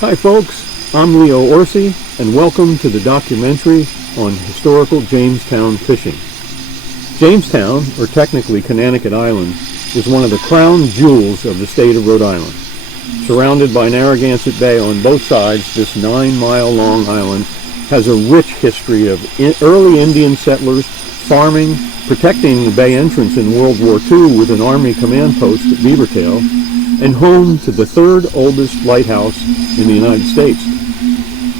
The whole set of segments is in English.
Hi folks, I'm Leo Orsi, and welcome to the documentary on historical Jamestown fishing. Jamestown, or technically Conanicut Island, is one of the crown jewels of the state of Rhode Island. Surrounded by Narragansett Bay on both sides, this 9-mile-long island has a rich history of early Indian settlers, farming, protecting the bay entrance in World War II with an Army command post at Beavertail, and home to the third oldest lighthouse in the United States.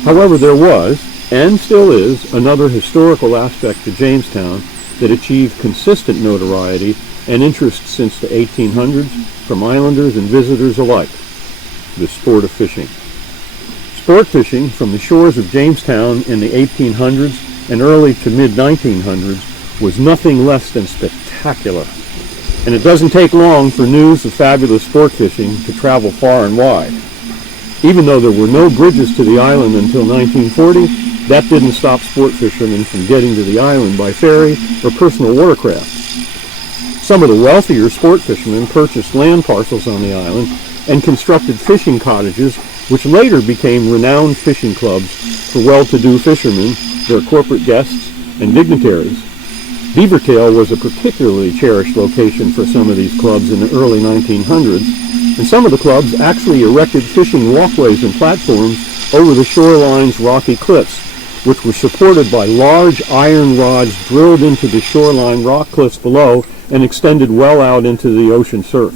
However, there was, and still is, another historical aspect to Jamestown that achieved consistent notoriety and interest since the 1800s from islanders and visitors alike: the sport of fishing. Sport fishing from the shores of Jamestown in the 1800s and early to mid-1900s was nothing less than spectacular. And it doesn't take long for news of fabulous sport fishing to travel far and wide. Even though there were no bridges to the island until 1940, that didn't stop sport fishermen from getting to the island by ferry or personal watercraft. Some of the wealthier sport fishermen purchased land parcels on the island and constructed fishing cottages, which later became renowned fishing clubs for well-to-do fishermen, their corporate guests, and dignitaries. Beavertail was a particularly cherished location for some of these clubs in the early 1900s, and some of the clubs actually erected fishing walkways and platforms over the shoreline's rocky cliffs, which were supported by large iron rods drilled into the shoreline rock cliffs below and extended well out into the ocean surf.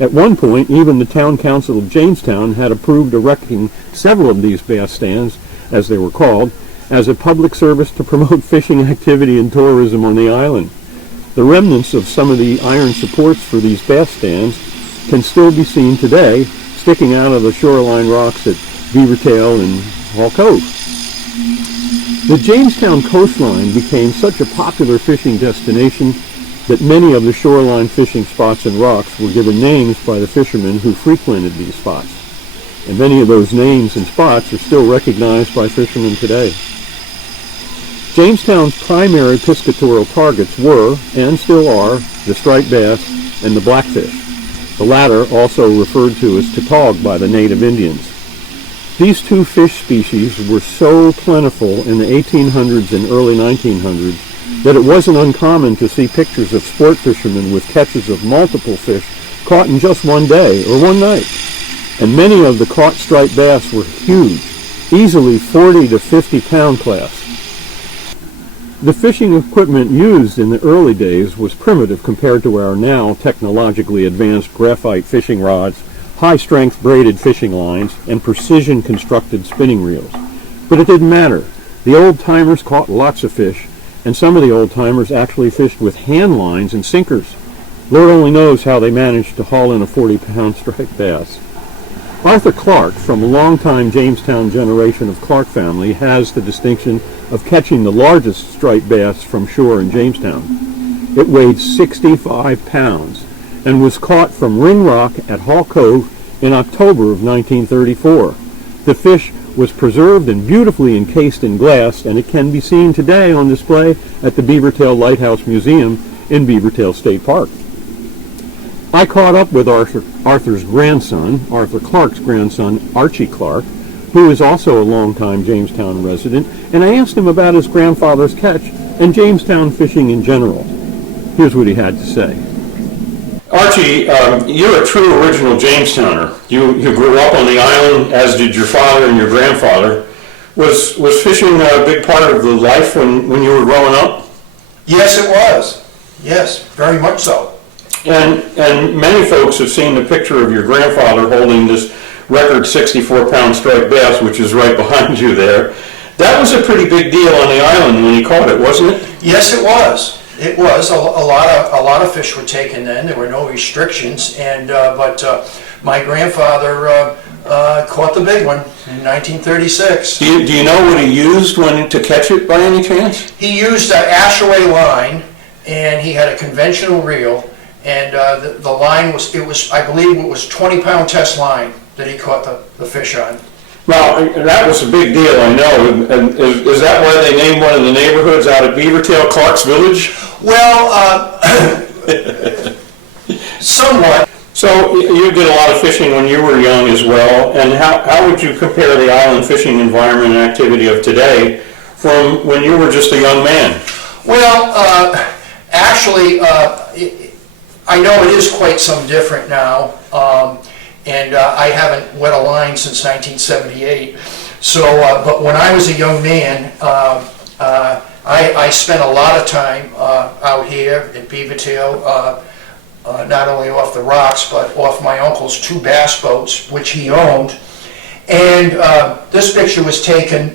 At one point, even the town council of Jamestown had approved erecting several of these bass stands, as they were called, as a public service to promote fishing activity and tourism on the island. The remnants of some of the iron supports for these bass stands can still be seen today, sticking out of the shoreline rocks at Beavertail and Hall Cove. The Jamestown coastline became such a popular fishing destination that many of the shoreline fishing spots and rocks were given names by the fishermen who frequented these spots. And many of those names and spots are still recognized by fishermen today. Jamestown's primary piscatorial targets were, and still are, the striped bass and the blackfish, the latter also referred to as tautog by the native Indians. These two fish species were so plentiful in the 1800s and early 1900s that it wasn't uncommon to see pictures of sport fishermen with catches of multiple fish caught in just one day or one night. And many of the caught striped bass were huge, easily 40 to 50 pound class. The fishing equipment used in the early days was primitive compared to our now technologically advanced graphite fishing rods, high-strength braided fishing lines, and precision-constructed spinning reels. But it didn't matter. The old-timers caught lots of fish, and some of the old-timers actually fished with hand lines and sinkers. Lord only knows how they managed to haul in a 40-pound striped bass. Arthur Clark, from a longtime Jamestown generation of Clark family, has the distinction of catching the largest striped bass from shore in Jamestown. It weighed 65 pounds and was caught from Ring Rock at Hall Cove in October of 1934. The fish was preserved and beautifully encased in glass, and it can be seen today on display at the Beavertail Lighthouse Museum in Beavertail State Park. I caught up with Arthur's grandson, Arthur Clark's grandson, Archie Clark, who is also a longtime Jamestown resident, and I asked him about his grandfather's catch and Jamestown fishing in general. Here's what he had to say. Archie, you're a true original Jamestowner. You grew up on the island, as did your father and your grandfather. Was fishing a big part of the life when you were growing up? Yes, it was. Yes, very much so. And many folks have seen the picture of your grandfather holding this record 64-pound striped bass, which is right behind you there. That was a pretty big deal on the island when he caught it, wasn't it? Yes, it was. It was. A lot of fish were taken then. There were no restrictions, but my grandfather caught the big one in 1936. Do you know what he used to catch it by any chance? He used an Ashaway line, and he had a conventional reel. And the line was, I believe it was 20-pound test line that he caught the fish on. Well, that was a big deal, I know. And is that why they named one of the neighborhoods out at Beavertail Clark's Village? Well, somewhat. So you did a lot of fishing when you were young as well, and how would you compare the island fishing environment and activity of today from when you were just a young man? Well, actually, I know it is quite some different now, and I haven't wet a line since 1978. So, but when I was a young man, I spent a lot of time out here at Beavertail, not only off the rocks, but off my uncle's 2 bass boats, which he owned. And this picture was taken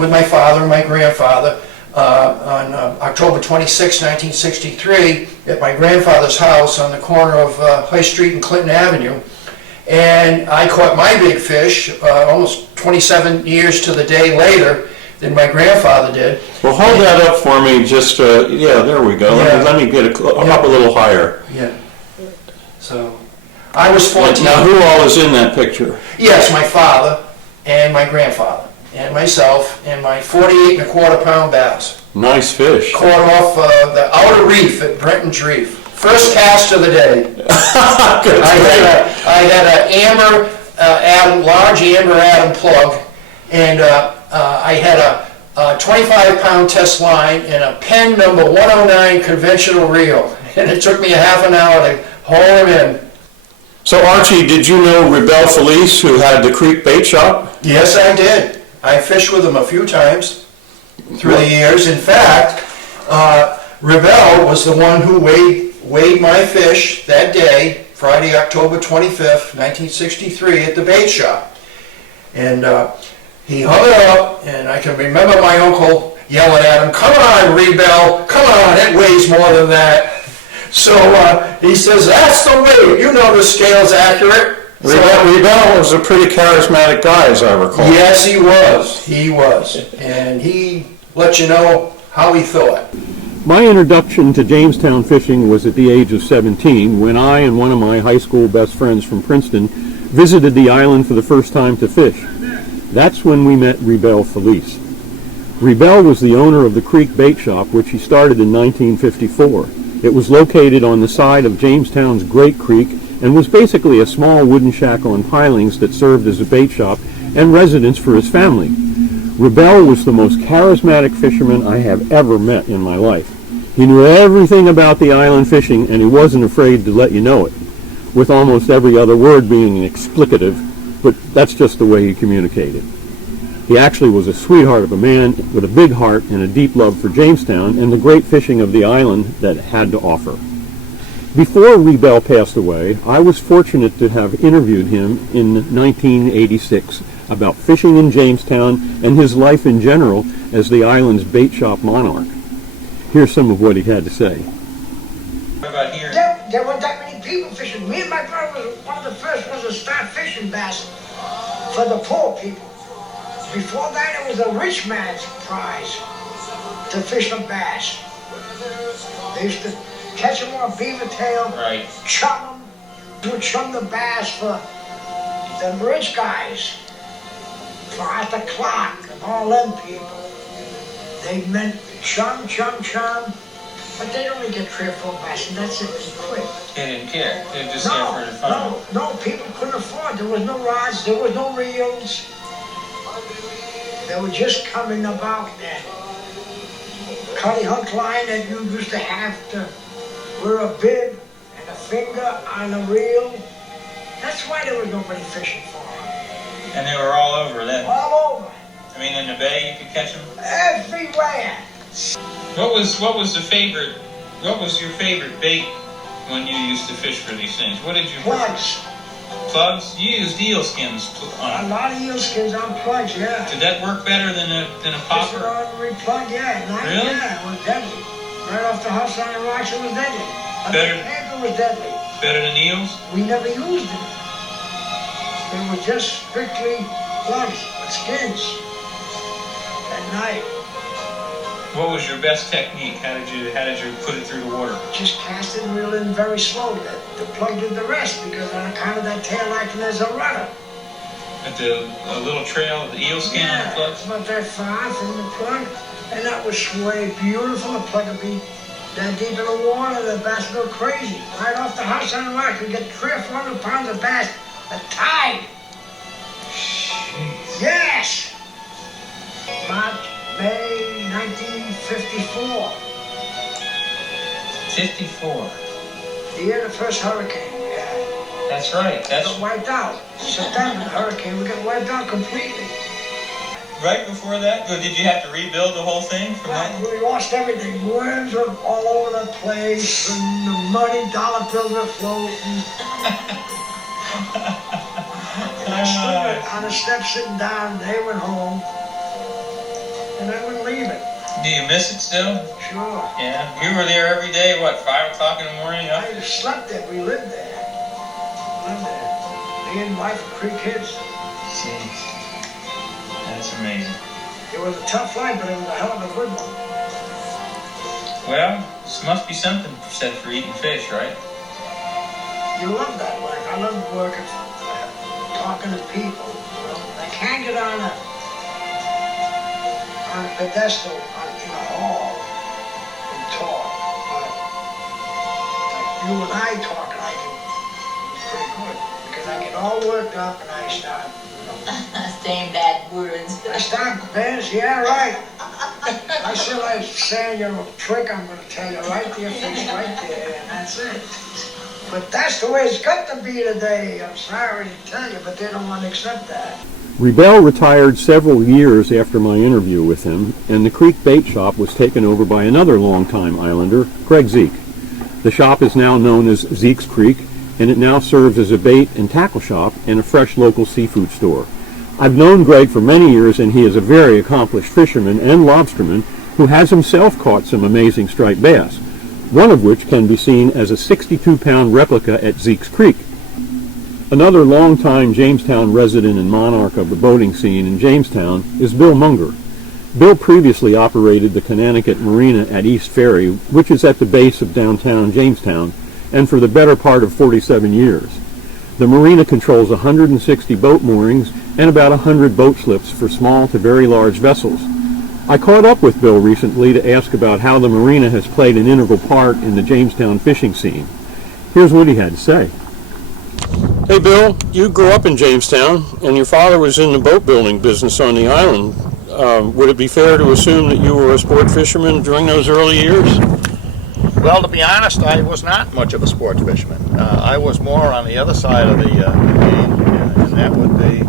with my father and my grandfather on October 26, 1963, at my grandfather's house on the corner of High Street and Clinton Avenue. And I caught my big fish almost 27 years to the day later than my grandfather did. Well, hold that up for me. Just yeah, there we go. Yeah. Let me get up a little higher. Yeah. So I was 14. Now, who all is in that picture? Yes, my father and my grandfather and myself and my 48 1/4 pound bass. Nice fish. Caught off the outer reef at Brenton's Reef. First cast of the day. I had an amber large amber Adam plug, and I had a 25-pound test line and a Penn number 109 conventional reel, and it took me a half an hour to haul him in. So Archie, did you know Rebel Felice, who had the Creek Bait Shop? Yes, I did. I fished with him a few times through the years. In fact, Rebel was the one who weighed my fish that day, Friday, October 25th, 1963, at the bait shop. And he hung it up, and I can remember my uncle yelling at him, "Come on, Rebel, come on, it weighs more than that." So he says, "That's the weight, you know the scale's accurate." Rebel was a pretty charismatic guy, as I recall. Yes, he was, and he let you know how he thought. My introduction to Jamestown fishing was at the age of 17 when I and one of my high school best friends from Princeton visited the island for the first time to fish. That's when we met Rebel Felice. Rebel was the owner of the Creek Bait Shop, which he started in 1954. It was located on the side of Jamestown's Great Creek and was basically a small wooden shack on pilings that served as a bait shop and residence for his family. Rebel was the most charismatic fisherman I have ever met in my life. He knew everything about the island fishing, and he wasn't afraid to let you know it, with almost every other word being an explicative, but that's just the way he communicated. He actually was a sweetheart of a man with a big heart and a deep love for Jamestown and the great fishing of the island that it had to offer. Before Rebel passed away, I was fortunate to have interviewed him in 1986 about fishing in Jamestown and his life in general as the island's bait shop monarch. Here's some of what he had to say. What about here? There weren't that many people fishing. Me and my brother was one of the first ones to start fishing bass for the poor people. Before that, it was a rich man's prize to fish for bass. They used to catch them on Beavertail, Right. chum them. We would chum the bass for the rich guys, for Arthur Clark and all them people. They meant chum, chum, chum, but they'd only get 3 or 4 bass, and that's it, they quit. They didn't care. They were just there for the fun. No, people couldn't afford. There was no rods, there was no reels. They were just coming about that cutty hook line that you used to have to wear a bib and a finger on a reel. That's why there was nobody fishing for them. And they were all over then. All over, I mean, in the bay you could catch them. everywhere. What was your favorite bait when you used to fish for these things? What did you Plugs. Plugs? You used eel skins A on it. lot of eel skins on plugs, yeah. Did that work better than a Just an popper? ordinary plug, yeah. Really? Yeah, it was deadly. Right off the house on the rocks, it was deadly. On Better- the paper, it was deadly. Better than eels? We never used them. They were just strictly plugs, skins, at night. What was your best technique? How did you put it through the water? Just cast it and reel in very slowly. The plug did the rest because on account of that tail acting as a rudder. At the little trail of the eel skin on the Yeah, plugs? it's about that far from the plug, and that would sway beautiful. The plug would be That deep in the water, the bass go crazy. Right off the house on the rock, we get 300 or 400 pounds of bass. A tide. Jeez. Yes! March, May 1954. 54. The year of the first hurricane we had. That's right. We That's got wiped out. September hurricane, we got wiped out completely. right before that. Did you have to rebuild the whole thing from that? We lost everything. Worms were all over the place, and the muddy dollar bills were floating. And I stood on the steps sitting down. They went home, and I wouldn't leave it. Do you miss it still? Sure. Yeah. We were there every day. What, 5 o'clock in the morning? Up? I slept there. We lived there. Me and wife and 3 kids. Jeez. That's amazing. It was a tough life, but it was a hell of a good one. Well, this must be something said for eating fish, right? You love that work. I love working, talking to people. You know? I can't get on a pedestal in a hall and talk, but like you and I talking, I can pretty good because I get all worked up and I start. Saying bad words. I start, yeah, right. I feel like saying you're a prick, I'm going to tell you right to your face, right there, and that's it. But that's the way it's got to be today. I'm sorry to tell you, but they don't want to accept that. Rebell retired several years after my interview with him, and the Creek Bait Shop was taken over by another longtime islander, Greg Zeke. The shop is now known as Zeke's Creek, and it now serves as a bait and tackle shop and a fresh local seafood store. I've known Greg for many years, and he is a very accomplished fisherman and lobsterman who has himself caught some amazing striped bass, one of which can be seen as a 62-pound replica at Zeke's Creek. Another longtime Jamestown resident and monarch of the boating scene in Jamestown is Bill Munger. Bill previously operated the Connecticut Marina at East Ferry, which is at the base of downtown Jamestown, and for the better part of 47 years. The marina controls 160 boat moorings and about 100 boat slips for small to very large vessels. I caught up with Bill recently to ask about how the marina has played an integral part in the Jamestown fishing scene. Here's what he had to say. Hey Bill, you grew up in Jamestown and your father was in the boat building business on the island. Would it be fair to assume that you were a sport fisherman during those early years? Well, to be honest, I was not much of a sports fisherman. I was more on the other side of the game, and that would be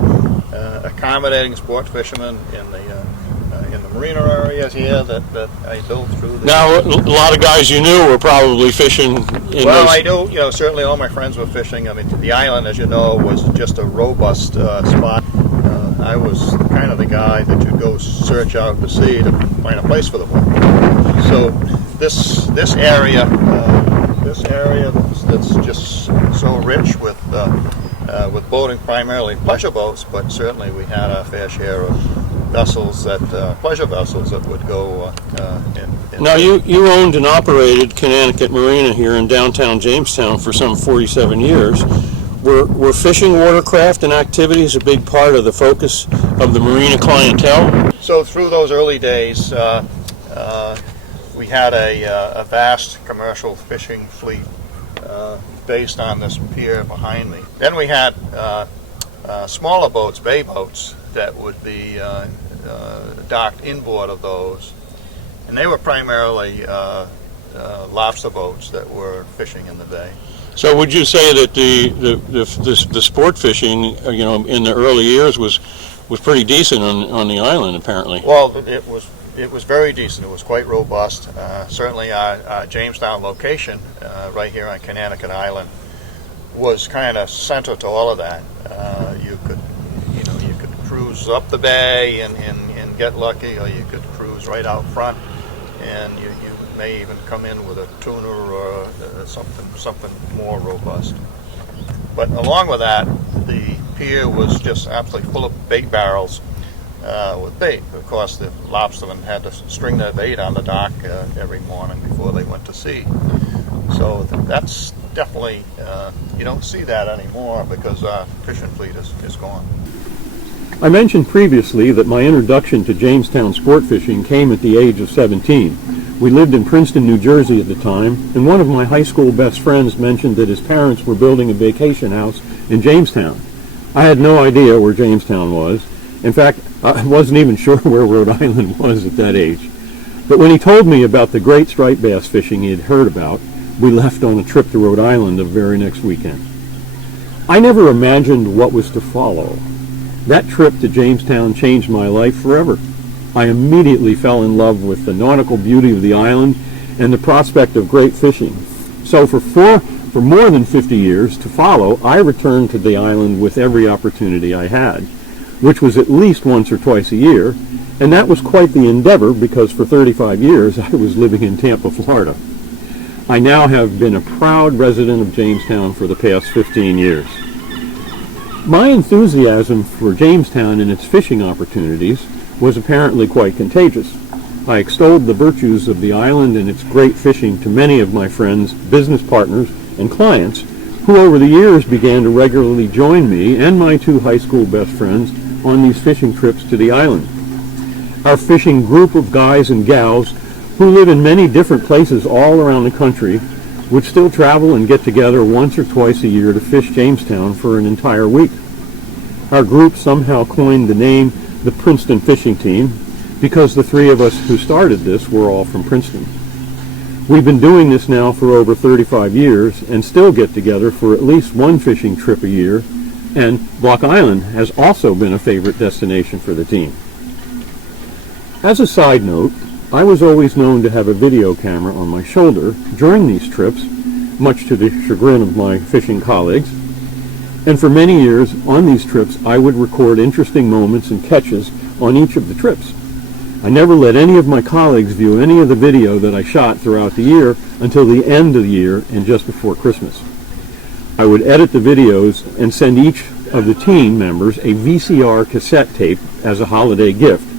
accommodating sport fishermen in the marina areas here that I dove through. Now, a lot of guys you knew were probably fishing in Well, those... I do. Certainly all my friends were fishing. I mean, the island, as you know, was just a robust spot. I was kind of the guy that you'd go search out to sea to find a place for the boat. So this area that's just so rich with boating, primarily pleasure boats, but certainly we had our fair share of vessels, pleasure vessels that would go in. Now, you owned and operated Connecticut Marina here in downtown Jamestown for some 47 years. Were fishing watercraft and activities a big part of the focus of the marina clientele? So through those early days, we had a vast commercial fishing fleet based on this pier behind me. Then we had smaller boats, bay boats, that would be docked inboard of those. And they were primarily lobster boats that were fishing in the bay. So would you say that the sport fishing, in the early years was pretty decent on the island, apparently? Well, it was very decent. It was quite robust. Certainly our Jamestown location right here on Connecticut Island was kind of center to all of that. You could cruise up the bay and get lucky, or you could cruise right out front, and you may even come in with a tuna or something more robust. But along with that, the pier was just absolutely full of bait barrels with bait. Of course, the lobstermen had to string their bait on the dock every morning before they went to sea. So that's definitely, you don't see that anymore because our fishing fleet is gone. I mentioned previously that my introduction to Jamestown sport fishing came at the age of 17, We lived in Princeton, New Jersey at the time, and one of my high school best friends mentioned that his parents were building a vacation house in Jamestown. I had no idea where Jamestown was. In fact, I wasn't even sure where Rhode Island was at that age. But when he told me about the great striped bass fishing he had heard about, we left on a trip to Rhode Island the very next weekend. I never imagined what was to follow. That trip to Jamestown changed my life forever. I immediately fell in love with the nautical beauty of the island and the prospect of great fishing. So for more than 50 years to follow, I returned to the island with every opportunity I had, which was at least once or twice a year, and that was quite the endeavor because for 35 years I was living in Tampa, Florida. I now have been a proud resident of Jamestown for the past 15 years. My enthusiasm for Jamestown and its fishing opportunities was apparently quite contagious. I extolled the virtues of the island and its great fishing to many of my friends, business partners, and clients, who over the years began to regularly join me and my two high school best friends on these fishing trips to the island. Our fishing group of guys and gals who live in many different places all around the country would still travel and get together once or twice a year to fish Jamestown for an entire week. Our group somehow coined the name the Princeton Fishing Team because the three of us who started this were all from Princeton. We've been doing this now for over 35 years and still get together for at least one fishing trip a year, and Block Island has also been a favorite destination for the team. As a side note, I was always known to have a video camera on my shoulder during these trips, much to the chagrin of my fishing colleagues. And for many years on these trips, I would record interesting moments and catches on each of the trips. I never let any of my colleagues view any of the video that I shot throughout the year until the end of the year and just before Christmas. I would edit the videos and send each of the team members a VCR cassette tape as a holiday gift.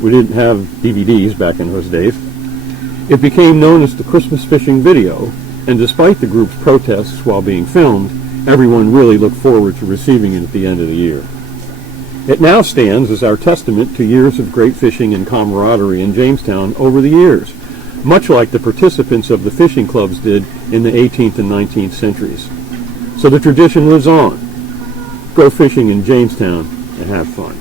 We didn't have DVDs back in those days. It became known as the Christmas fishing video, and despite the group's protests while being filmed, everyone really looked forward to receiving it at the end of the year. It now stands as our testament to years of great fishing and camaraderie in Jamestown over the years, much like the participants of the fishing clubs did in the 18th and 19th centuries. So the tradition lives on. Go fishing in Jamestown and have fun.